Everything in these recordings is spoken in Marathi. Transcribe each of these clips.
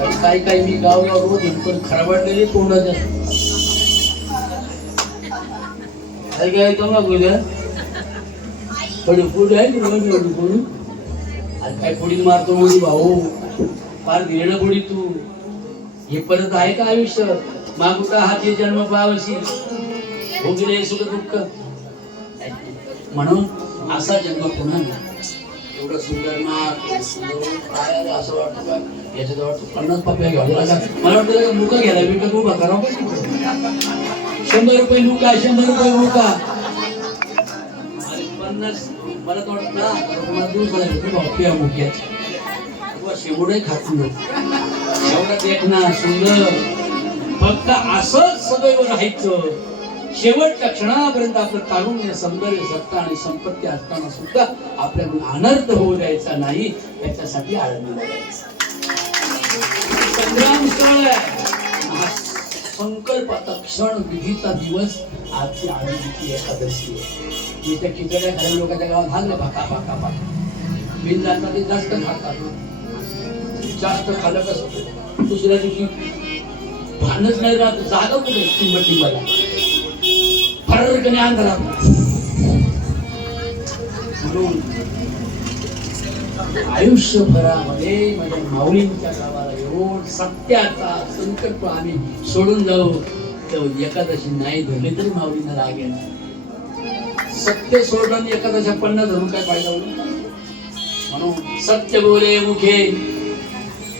आणि काही काही मी गावला रोज पण खराबडलेली तोंडाच्या काही काय येतो ना बोल पडी पुढे आहे की नाही पडी पुढे काय पुढील मारतो म्हणजे भाऊ? फार घेणं पुढी तू. हे परत आहे का आयुष्य? मागुता हाती जन्म पावशी? भोगले सुख दुःख. म्हणून असा जन्म पुन्हा नाही. एवढं सुंदर नाक एवढं असं वाटतं. का याच्यात वाटतं पन्नास पप्या घ्यावं लागला मला वाटतं का मुका घ्यायला मी का मुका करा. शंभर रुपये मुका शंभर रुपये मुका. पन्नास मला तर वाटतं ना मला दिवस लागेल बाप्या मुक्याची. शेवडे खात नाही. एवढं देखना सुंदर. फक्त असंच सदैव राहायचं. शेवटच्या क्षणापर्यंत आपलं तारुण्य सौंदर्य सत्ता आणि संपत्ती असताना सुद्धा आपल्याकडून अनर्थ होऊ द्यायचा नाही त्याच्यासाठी आळंदीला जायचं संकल्पाचा क्षण विधीचा दिवस आजची आळंदीची एकादशी आहे. इथे खिचड्या खाल्या लोकांच्या गावात हागले भाका भाका भाका. बिन जातात ते जास्त खातात. जास्त खाल्लं कसं दुसऱ्या दिवशी भांडच नाही राहत जागा कुठे टिंब टिंबाला फरकने अंधारात. म्हणून आयुष्यभरामध्ये माझ्या माऊलींच्या गावाला येऊन सत्याचा संकल्प आम्ही सोडून जाऊ. तर एकादशी नाही धरली तरी माऊलींना राग येणार. सत्य सोडलं आणि एकादशा पन्नास धरून काय फायदा होईल म्हणून सत्य बोले मुखे.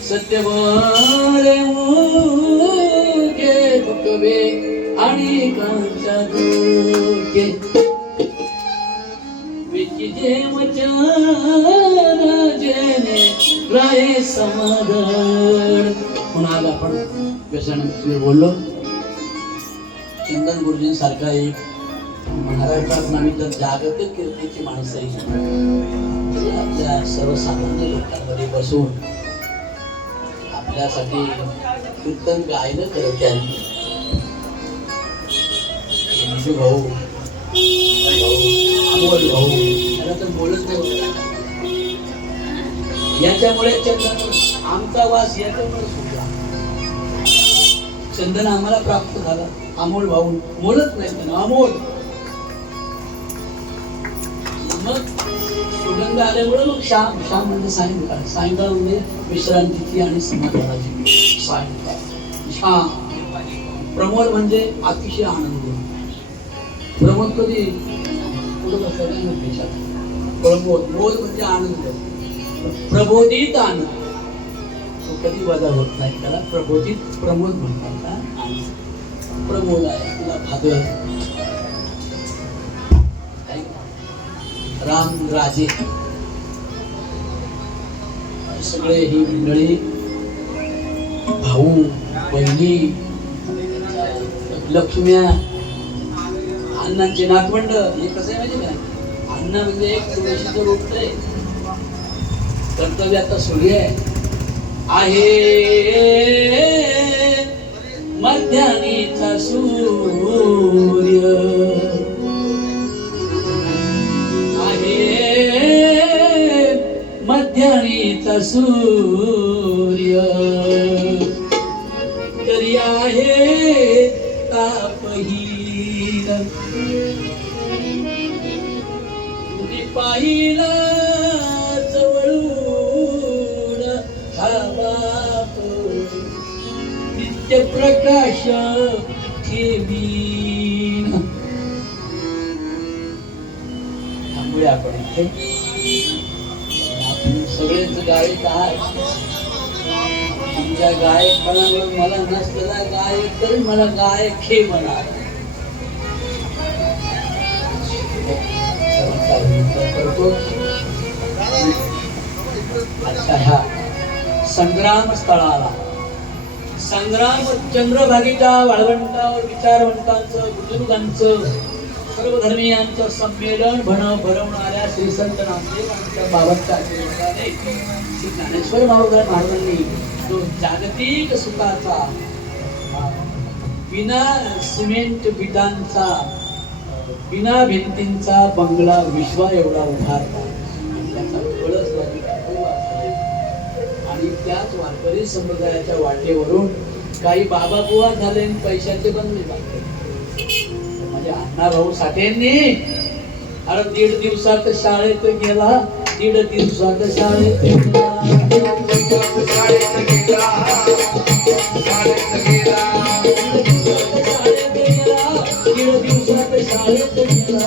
सत्य बोले मुखे. आणि कांचा दुखे जेने राहे समाधान. आज आपण व्यसनाविषयी बोललो? चंदन गुरुजींसारखा एक महाराष्ट्रात नव्हे तर जागतिक कीर्तीची माणसं आहेत. म्हणजे आपल्या सर्वसामान्य लोकांमध्ये बसून आपल्यासाठी कीर्तन गायन करत त्यांनी विजू भाऊ. अमोल भाऊ. याला तर बोलत नाही याच्यामुळे चंदन आमचा वास याच्यामुळे सुटला. चंदन आम्हाला प्राप्त झाला. अमोल भाऊ बोलत नाही त्यांना अमोल. मग सुगंध आल्यामुळे मग श्याम श्याम म्हणजे सायंकाळ. सायंकाळ म्हणजे विश्रांतीची आणि समाधानाची सायंकाळ. श्याम प्रमोद म्हणजे अतिशय आनंद. प्रमोद कधी कुठं बसला त्याच्यात. प्रमोद मोद म्हणजे आनंद. प्रबोधित आनंद. तो कधी वजा होत नाही त्याला प्रबोधित प्रमोद म्हणतात का आनंद. प्रमोद आहे तुला भागवत राम राजे. सगळे ही मंडळी भाऊ बहिणी लक्ष्म्या अण्णांचे नातवंड हे कसं आहे माहिती का? अण्णा म्हणजे एक तुळशीचं रोपट आहे कर्तव्य आता सुरू आहे. आहे मध्यानीचा सूर्य. आहे मध्यानीचा सूर्य. ठेवीन. आपण इथे. आपण सगळेच गायक आहात. तुमच्या गायकपणामुळे मला नसलेला गायक तरी मला गायक हे म्हणा करतो. आता ह्या संग्राम स्थळाला संग्राम चंद्रभागीच्या वाळवंटावर विचारवंतांचं बुजुर्गांचं सर्वधर्मीयांचं संमेलन भण भरवणाऱ्या श्री संत नामदेवांच्या बाबांच्या आशीर्वादाने श्री ज्ञानेश्वर महाराज महाराजांनी जो जागतिक सुखाचा बिना सिमेंट विटांचा बिना भिंतींचा बंगला विश्वा एवढा उभारला. वारकरी संप्रदायाच्या वाटेवरून काही बाबा बुवा झाले पैशाचे पण नाही म्हणजे अण्णा भाऊ साठेंनी. अरे दीड दिवसात शाळेत गेला दीड दिवसात शाळेत गेला. शाळेत गेला. दीड दिवसात शाळेत गेला.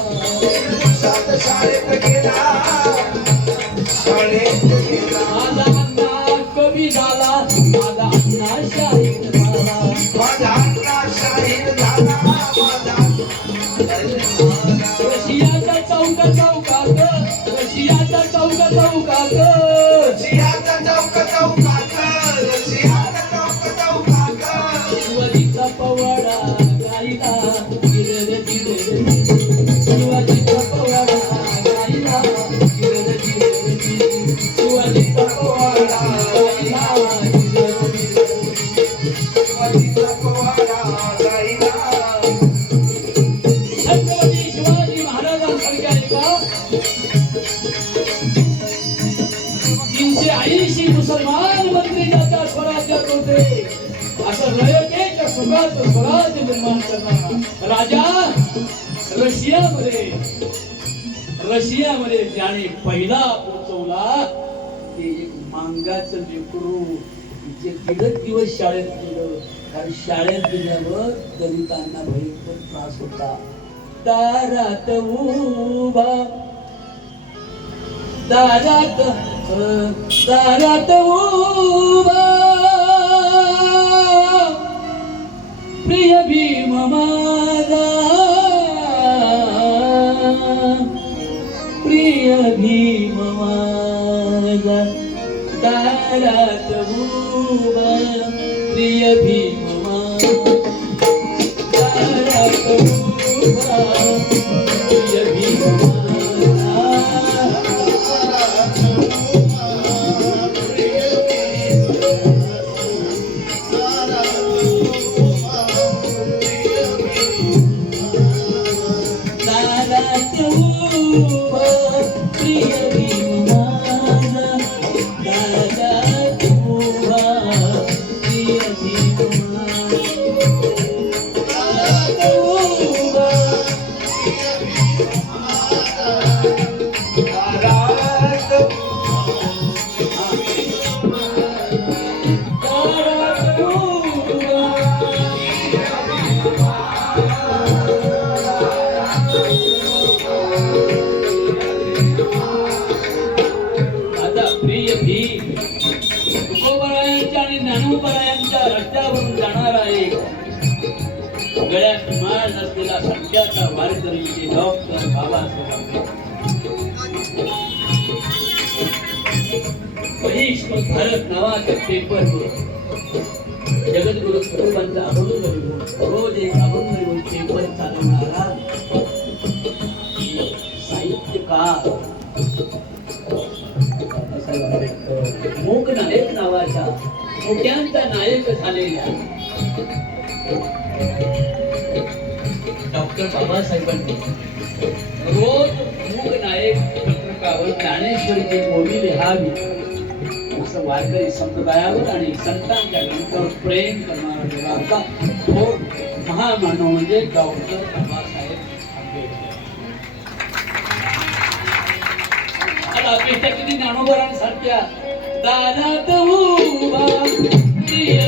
Let's go. रशियामध्ये ज्याने पहिला पोहोचवला ते एक मांगाचं लेकरू जे दीडच दिवस शाळेत गेलं. कारण शाळेत गेल्यावर दलितांना भयंकर त्रास होता. दारात उभा दारात दारात उभा. प्रिय भीम माझा प्रिय भीम माझा तारात भूम प्रिय भीम माझा. तुकोबरायांच्या रस्त्यावरून जाणार आहे. गळ्यात माळ नसलेला सत्याचा वारकरी डॉक्टर बाबासाहेब आंबेडकर बहिष्कृत भारत नावाच्या पेपरवर जगद्गुरु कुटुंबांचा अभंग लिहून रोज एक अभंग लिहून पेपर चालवणारा साहित्यकार. मुक्यांचा नायक झालेल्या डॉक्टर बाबासाहेबांनी रोज मूक नायक पत्रकावर ज्ञानेश्वरीची ओवी लिहावी असं वारकरी संप्रदायावर आणि संतांच्या ग्रंथावर प्रेम करणारा होता तो महामानव म्हणजे डॉक्टर बाबासाहेब आंबेडकर. आता अपेक्षा किती ज्ञानोबरांसारख्या दारात उभा प्रिय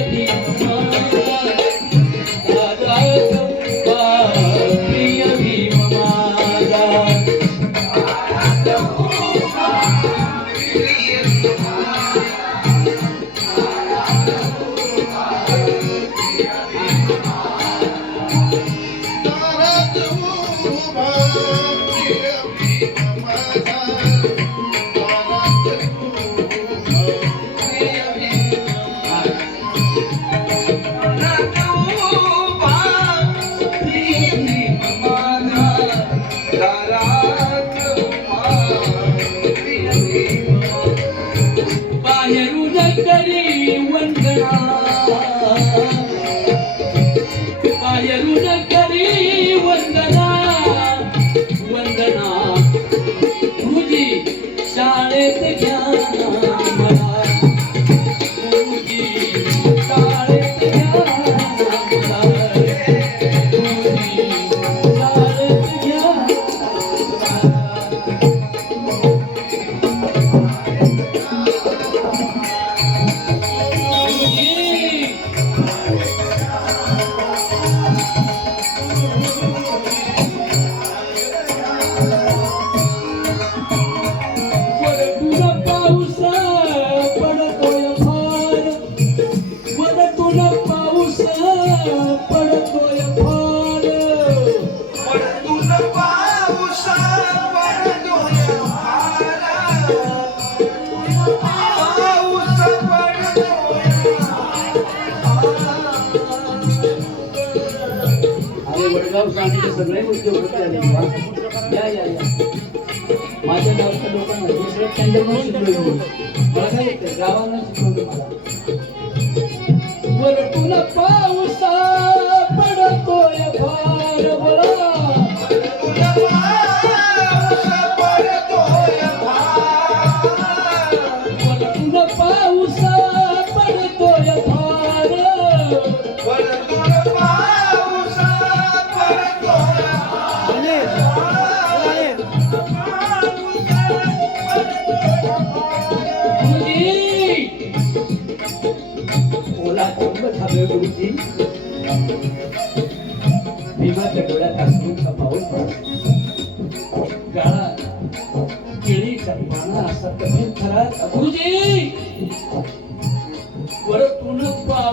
सगळे उद्योग झाले वा. या या या. माझ्या गावच्या लोकांना दुसऱ्या त्यांच्याकडून शिकलो मला काय येतं गावानं शिकवलं मला. वरतून पाऊसा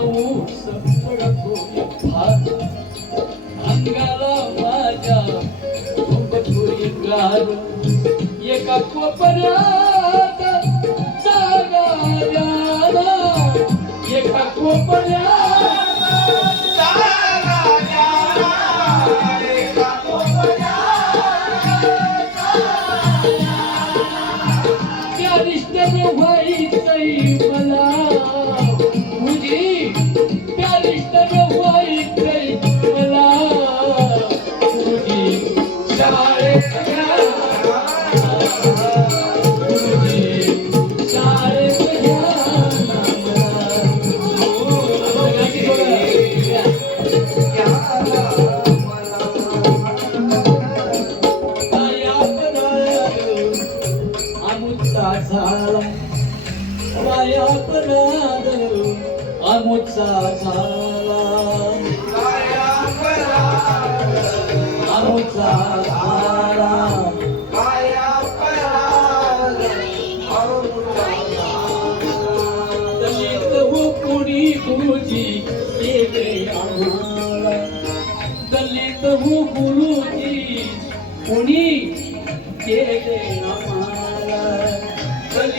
वरतून पाऊस पडतो अंगाला माझ्या तुंबतोय गार एका कोपऱ्यात जागा एका कोपऱ्यात झाला पाया पडाल आमुचा झाला आमुचा झाला दलित हो कुणी गुरुजी केले आम्हाला दलित हो गुरुजी कुणी केले आम्हाला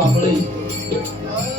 properly.